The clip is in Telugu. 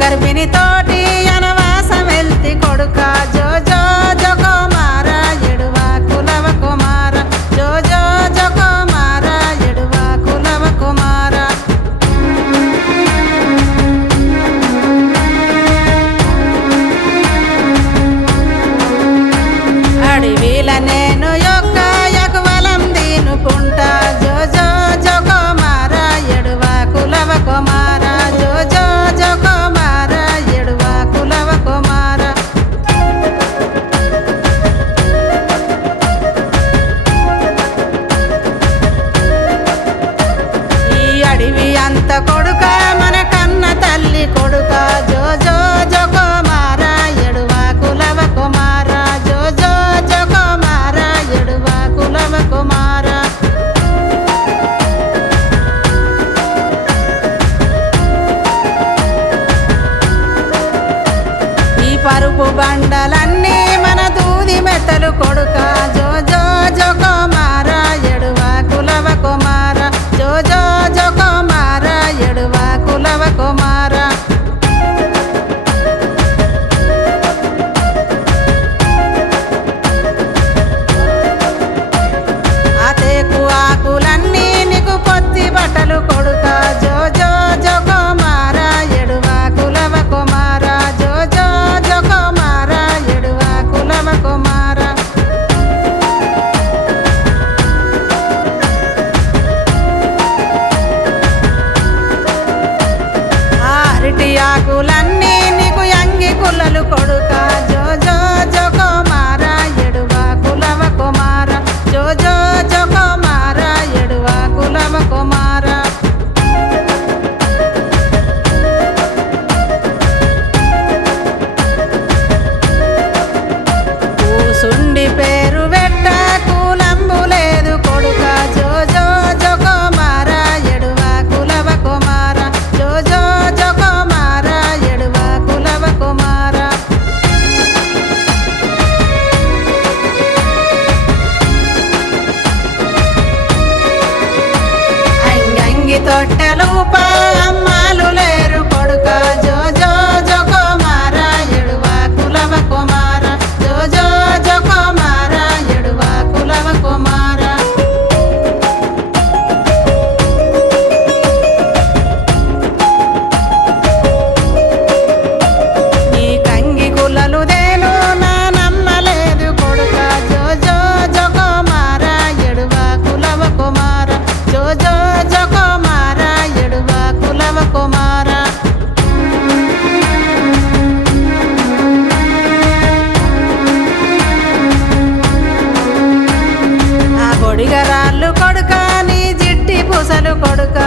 గర్భిణి తోటి అనవాసం వెళ్తి కొడుక జో జో జో కుమార ఎడువా కులవ కుమార జో జో జో కుమార ఎడువా కులవ కుమార అడవిల నేను యొక్క యకువలం దీనుకుంటా జో జో జో కుమార ఎడువా కులవ కుమార జో జో జో కుమార ఎడువా కులవ కుమార ఈ అడవి అంత కొడుక మన కన్న తల్లి కొడుక జో జో జో కుమార ఎడువా కులవ కుమార జో జో జో కుమార ఎడువా కులవ కుమార ఈ పరుపు బండలన్నీ మన దూది మెత్తలు కొడుక జో జో జో కుమార ఎడువా కులవ కుమార జో జో జో కుమార ఎడువా కులవ కుమార ఆతేకు ఆకులన్నీ నీకు పొత్తి బట్టలు కొడుక జో జో జో కుమార ఎడువా కులవ కుమార జో జో జో కుమార ఎడువా కులవ కుమార అరటి ఆకులన్నీ నీకు యంగి కుల్లలు కొడుక జో జో జో కుమార ఎడువా కులవ కుమార జో జో జో కుమార ఎడువా కులవ కుమార కూసుండి పేరు పెట్ట కూలంబు లేదు కొడుక జో జో జో కుమార ఎడువా కులవ కుమార జో జో జో కుమార ఎడువా కులవ కుమార అంగంగి తొట్టెలూప అమ్మాలు లేరు కొడుక జో జో జో కుమార ఎడువా కులవ కుమార జో జో జో కుమార ఎడువా కులవ కుమార నీ కంగి కులలు దేను నా నమ్మలేదు కొడుక జో జో జో కుమార ఎడువా కులవ కుమార జో జో జో కుమార ఎడువా కులవ కుమార ఆ బొడిగరాళ్ళు కొడుక నీ జిట్టి పూసలు కొడుక